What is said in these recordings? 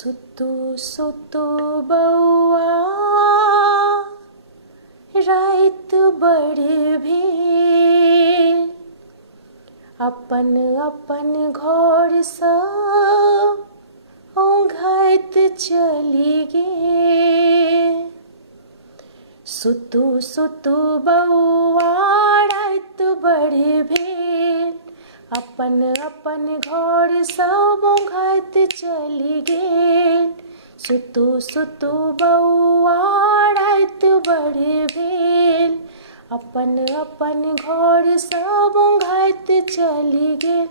सुतु सुतु बौआ रात बड़ भेल, अपन अपन घर सँ ओंघैत चलि गेल। सुतु सुतु बौआ रात बड़ भेल, अपन अपन घर सँ ओंघैत चलि गेल। सुतु सुतु बौआ रात बड़ भेल, अपन अपन घर सँ ओंघैत चलि गेल।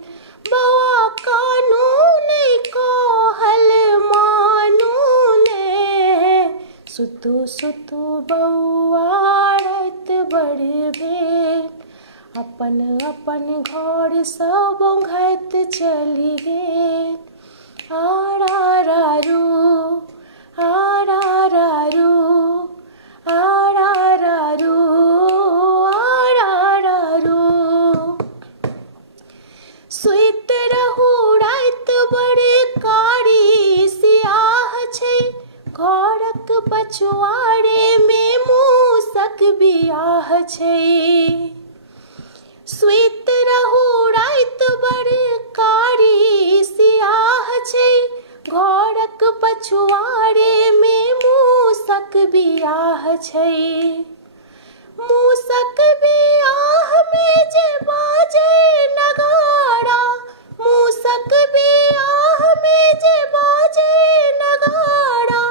बौआ कानू नहि कहल मानू ने, सुतु सुतु बौआ रात बड़ भेल, अपन अपन घर सँ ओंघैत चलि गेल। आरारारू आरारारू आरारारू आरारारू। सुइत रहू रात बड़ कारी सियाह छै, घरक पछुआरे में मूसक बियाह छै। सुइत रहू रात बड़ कारी सियाह छै, घरक पछुआरे में मूसक बियाह छै। मूसक बियाह में जे बाजै नगाड़ा, मूसक बियाह में जे बाजै नगाड़ा,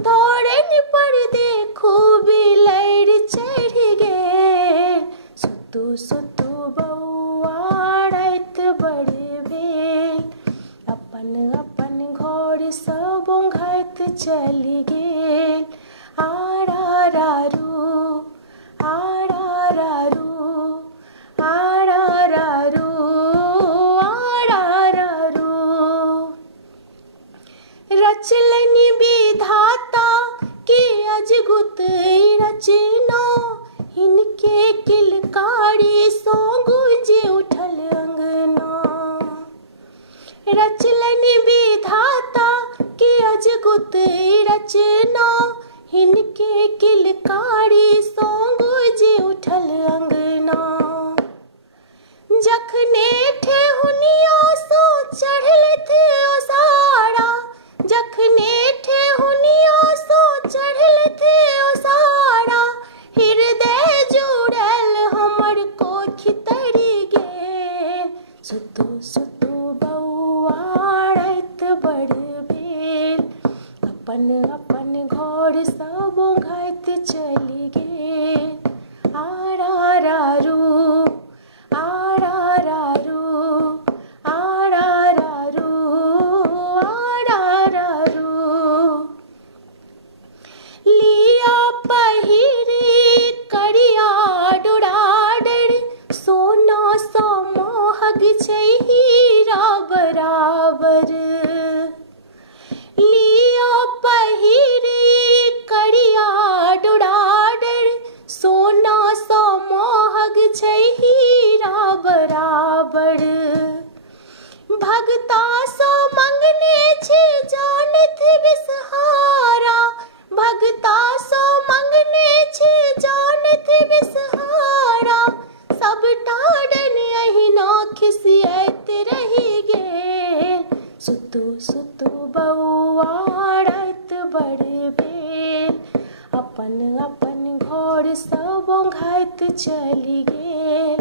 धौरनि पर देखू बिलैर चढ़ि गेल। सुतु सुतु बौआ रात बड़ भेल, अपन अपन घर सँ ओंघैत चलि गेल। आरारारू आरारारू आरारारू आरारारू। रचलनि विधाता की अजगुत रचना, हिनके किलकारी सँ गूंजि उठल अंगना। रचलनि विधाता की अजगुत रचना, हिनके किलकारी सँ गूंजि उठल अंगना। जखने ठेहुनिया सँ चढ़लथि ओसारा, जखने ठेहुनिया सँ चढ़लथि ओसारा, हृदय जुड़ल हमर कोखि तरि गेल। सुतु सुतु बौआ रात बड़ भेल, अपन अपन घर सँ ओंघैत चलि गेल। आरारारू आरारारू आरारारू आरारारू। लिया पहिरी करिया डुराडर, सोना सँ महग छै हीरा बराबर। लिया पहिरी करिया डुराडर, सोना सँ महग छै हीरा बराबर। भगता सँ मंगने छी जानत बिसहारा, भगता सँ मंगने छी जानत बिसहारा, सबटा डन अहिना खिसियैत रहि गेल। सुतु सुतु बौआ रात बड़ भेल, अपन अपन घर सँ ओंघैत चलि गेल।